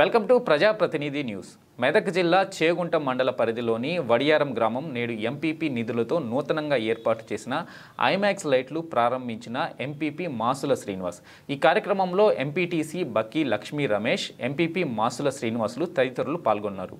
Welcome to ప్రజాప్రతినిధి news. Medak జిల్లా చేగుంట మండల పరిధిలోని వడియారం గ్రామం నేడు ఎంపీపీ నిధులతో నూతనంగా ఏర్పాటు చేసిన ఐమాక్స్ లైట్లు ప్రారంభించిన ఎంపీపీ మాసుల శ్రీనివాస్. ఈ కార్యక్రమంలో ఎంపీటీసీ బక్కీ లక్ష్మీ రమేష్, ఎంపీపీ మాసుల శ్రీనివాసులు తదితరులు పాల్గొన్నారు.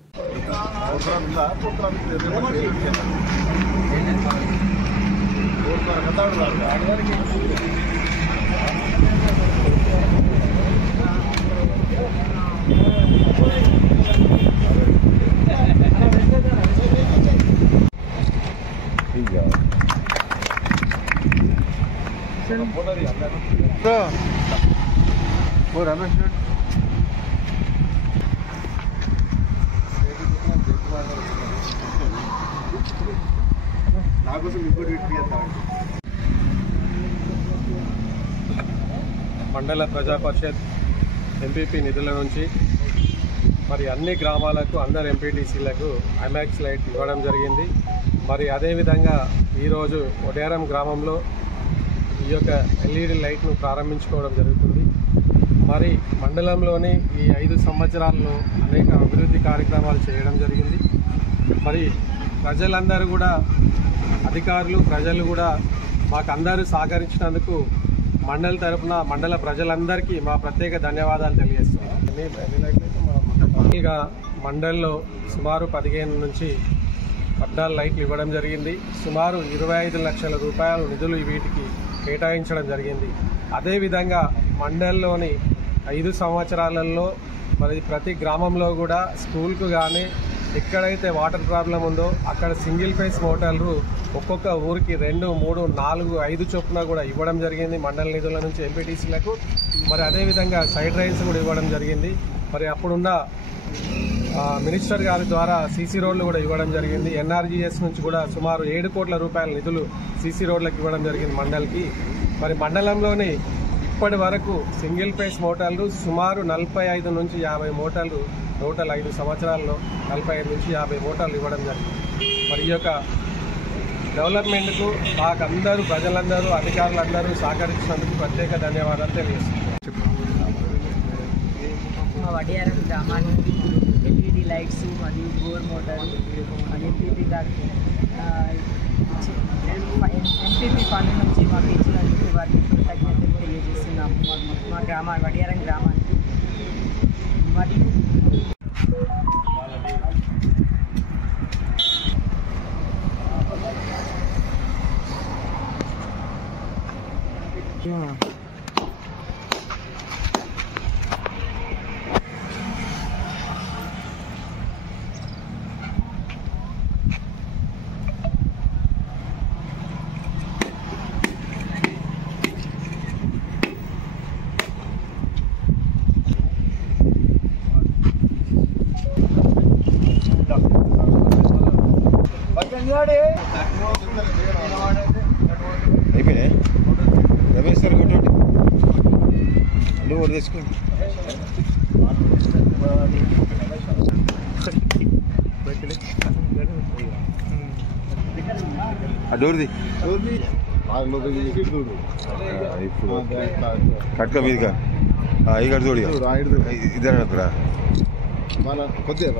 మండల ప్రజా పరిషత్ ఎంపీపీ నిధుల నుంచి మరి అన్ని గ్రామాలకు అందరు ఎంపీటీసీలకు ఐమాక్స్ లైట్ ఇవ్వడం జరిగింది. మరి అదేవిధంగా ఈరోజు వడియారం గ్రామంలో ఈ యొక్క ఎల్ఈడి లైట్ను ప్రారంభించుకోవడం జరుగుతుంది. మరి మండలంలోని ఈ 5 సంవత్సరాల్లో అనేక అభివృద్ధి కార్యక్రమాలు చేయడం జరిగింది. మరి ప్రజలందరూ కూడా, అధికారులు, ప్రజలు కూడా మాకు అందరూ సహకరించినందుకు మండలి తరఫున మండల ప్రజలందరికీ మా ప్రత్యేక ధన్యవాదాలు తెలియజేస్తున్నాం. మండలిలో సుమారు 15 నుంచి 14 లైట్లు ఇవ్వడం జరిగింది. సుమారు 25 లక్షల రూపాయలు నిధులు వీటికి కేటాయించడం జరిగింది. అదేవిధంగా మండలిలోని 5 సంవత్సరాలలో మరి ప్రతి గ్రామంలో కూడా స్కూల్కు కానీ ఎక్కడైతే వాటర్ ప్రాబ్లం ఉందో అక్కడ సింగిల్ ఫేస్ మోటార్లు ఒక్కొక్క ఊరికి 2, 3, 4, 5 చొప్పున కూడా ఇవ్వడం జరిగింది మండల నిధుల నుంచి ఎంపీటీసీలకు. మరి అదేవిధంగా సైడ్ రైన్స్ కూడా ఇవ్వడం జరిగింది. మరి అప్పుడున్న మినిస్టర్ గారి ద్వారా సీసీ రోడ్లు కూడా ఇవ్వడం జరిగింది. ఎన్ఆర్జీఎస్ నుంచి కూడా సుమారు 7 కోట్ల రూపాయల నిధులు సీసీ రోడ్లకు ఇవ్వడం జరిగింది మండలికి. మరి మండలంలోని ఇప్పటి వరకు సింగిల్ ఫేస్ మోటార్లు సుమారు 45 నుంచి 50 మోటార్లు, టోటల్ 5 సంవత్సరాల్లో 45 నుంచి 50 మోటార్లు ఇవ్వడం జరిగింది. మరి ఈ యొక్క డెవలప్మెంట్కు మాకందరూ, ప్రజలందరూ, అధికారులందరూ సహకరించినందుకు ప్రత్యేక ధన్యవాదాలు తెలియజేస్తున్నాం. వడియారం గ్రామానికి ఎల్ఈడి లైట్స్ మరియు బోర్ మోటార్లు ఎంపీపీ గారికి ఎంపీపీ ఫండ్ నుంచి మాకు ఇచ్చినందుకు వారికి కృతజ్ఞతలు తెలియజేస్తున్నాము. మా వడియారం గ్రామానికి మరియు అయిపోయినాయి. రమేష్ సార్ కొట్టండి, ఓడి తెచ్చుకోండి. డోర్ది ఇప్పుడు కట్క మీదిగా ఇక్కడ చూడు, ఇద్దరు కొద్దిగా